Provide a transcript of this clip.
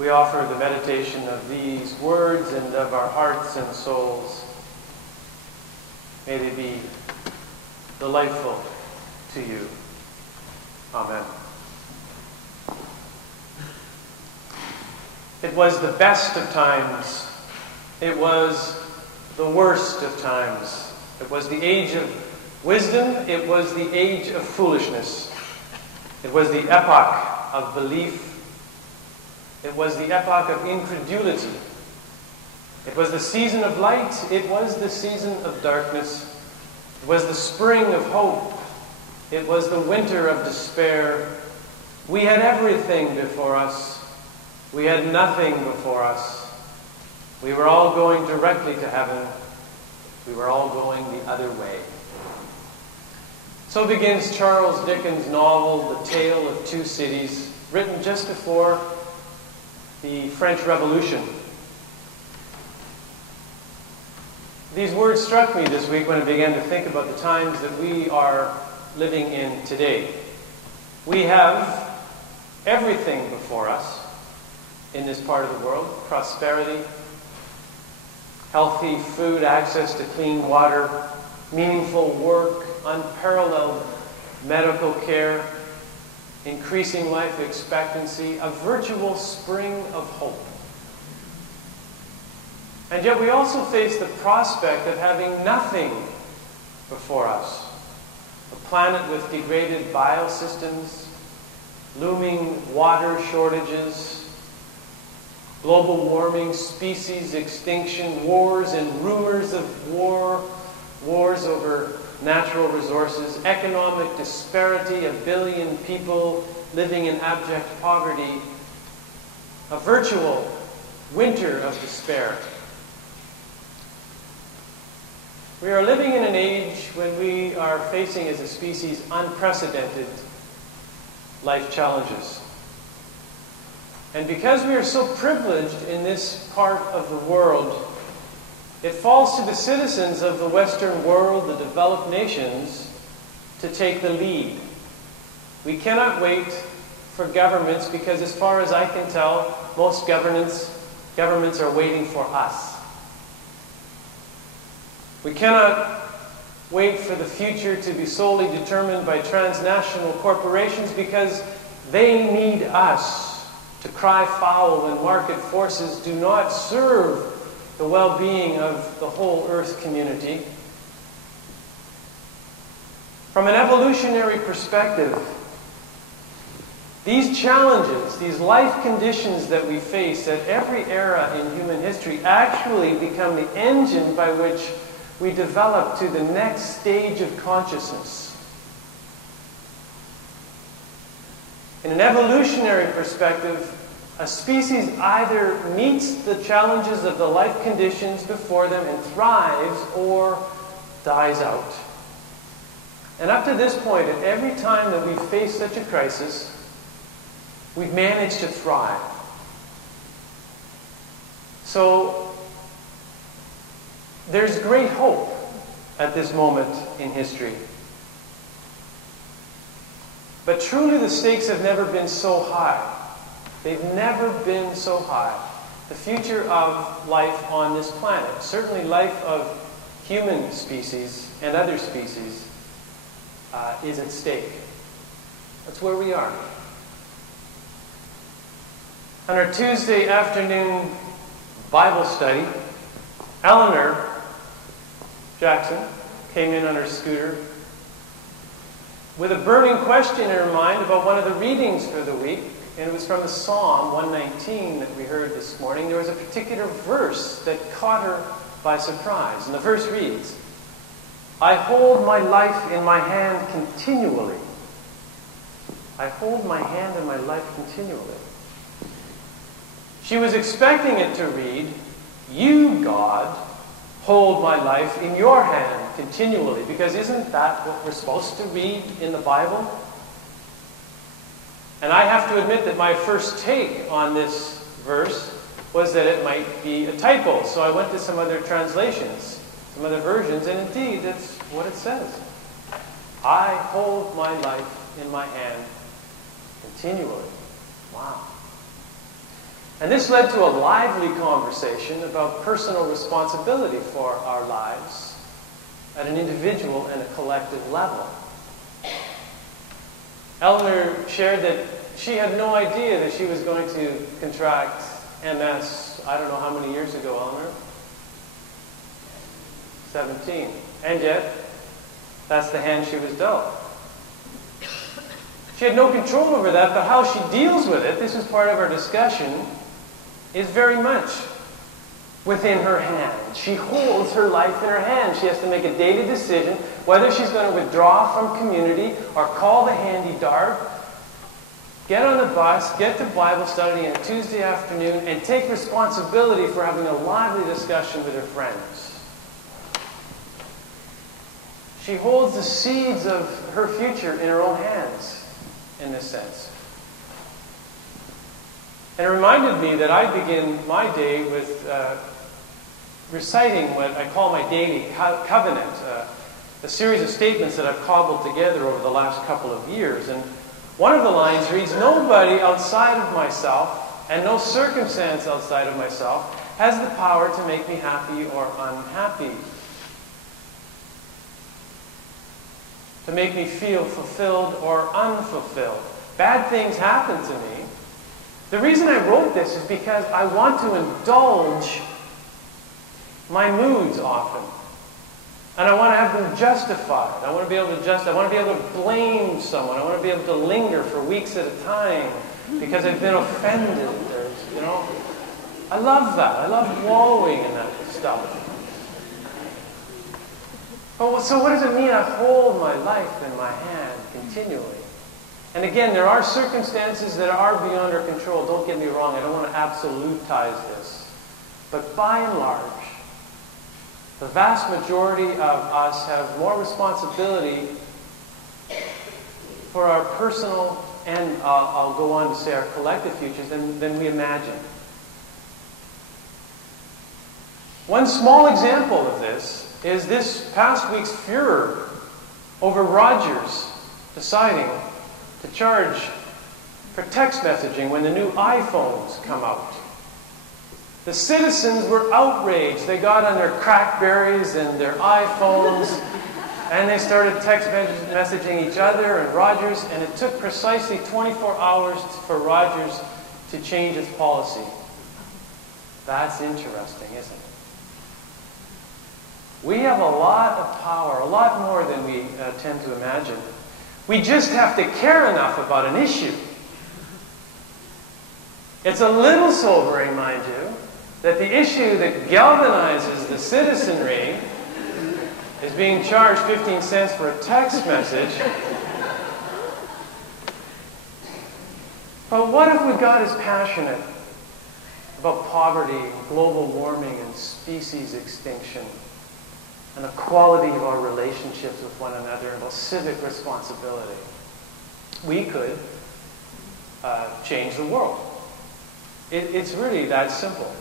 we offer the meditation of these words and of our hearts and souls. May they be delightful to you. Amen. It was the best of times. It was the worst of times. It was the age of wisdom. It was the age of foolishness. It was the epoch of belief. It was the epoch of incredulity. It was the season of light. It was the season of darkness. It was the spring of hope. It was the winter of despair. We had everything before us. We had nothing before us. We were all going directly to heaven. We were all going the other way. So begins Charles Dickens' novel, The Tale of Two Cities, written just before the French Revolution. These words struck me this week when I began to think about the times that we are living in today. We have everything before us in this part of the world: prosperity, healthy food, access to clean water, meaningful work, unparalleled medical care, increasing life expectancy, a virtual spring of hope. And yet we also face the prospect of having nothing before us. A planet with degraded biosystems, looming water shortages, global warming, species extinction, wars and rumors of wars over natural resources, economic disparity, 1 billion people living in abject poverty, a virtual winter of despair. We are living in an age when we are facing as a species unprecedented life challenges. And because we are so privileged in this part of the world, it falls to the citizens of the Western world, the developed nations, to take the lead. We cannot wait for governments because, as far as I can tell, most governments are waiting for us. We cannot wait for the future to be solely determined by transnational corporations because they need us to cry foul when market forces do not serve the well-being of the whole Earth community. From an evolutionary perspective, these challenges, these life conditions that we face at every era in human history actually become the engine by which we develop to the next stage of consciousness. In an evolutionary perspective, a species either meets the challenges of the life conditions before them and thrives, or dies out. And up to this point, at every time that we've faced such a crisis, we've managed to thrive. So there's great hope at this moment in history. But truly the stakes have never been so high. They've never been so high. The future of life on this planet, certainly life of human species and other species, is at stake. That's where we are. On our Tuesday afternoon Bible study, Eleanor Jackson came in on her scooter with a burning question in her mind about one of the readings for the week, and it was from the Psalm 119 that we heard this morning. There was a particular verse that caught her by surprise, and the verse reads, "I hold my life in my hand continually." I hold my hand in my life continually. She was expecting it to read, "You, God, hold my life in your hand continually," because isn't that what we're supposed to read in the Bible? And I have to admit that my first take on this verse was that it might be a typo. So I went to some other translations, some other versions, and indeed that's what it says. I hold my life in my hand continually. Wow. And this led to a lively conversation about personal responsibility for our lives at an individual and a collective level. Eleanor shared that she had no idea that she was going to contract MS, I don't know how many years ago, Eleanor? 17. And yet, that's the hand she was dealt. She had no control over that, but how she deals with it, this is part of our discussion, is very much within her hand. She holds her life in her hand. She has to make a daily decision whether she's going to withdraw from community or call the handy dart, get on the bus, get to Bible study on a Tuesday afternoon, and take responsibility for having a lively discussion with her friends. She holds the seeds of her future in her own hands, in this sense. And it reminded me that I begin my day with reciting what I call my daily covenant, a series of statements that I've cobbled together over the last couple of years. And one of the lines reads, "Nobody outside of myself and no circumstance outside of myself has the power to make me happy or unhappy, to make me feel fulfilled or unfulfilled. Bad things happen to me." The reason I wrote this is because I want to indulge my moods often. And I want to have them justified. I want to be able to I want to be able to blame someone. I want to be able to linger for weeks at a time because I've been offended. I love that. I love wallowing in that stuff. Oh, so what does it mean I hold my life in my hand continually? And again, there are circumstances that are beyond our control. Don't get me wrong. I don't want to absolutize this. But by and large, the vast majority of us have more responsibility for our personal and, I'll go on to say, our collective futures than we imagine. One small example of this is this past week's furor over Rogers deciding to charge for text messaging when the new iPhones come out. The citizens were outraged. They got on their Crackberries and their iPhones, and they started text messaging each other and Rogers, and it took precisely 24 hours for Rogers to change its policy. That's interesting, isn't it? We have a lot of power, a lot more than we tend to imagine. We just have to care enough about an issue. It's a little sobering, mind you, that the issue that galvanizes the citizenry is being charged 15 cents for a text message. But what if God is passionate about poverty, global warming, and species extinction, and the quality of our relationships with one another, and about civic responsibility? We could change the world. It's really that simple.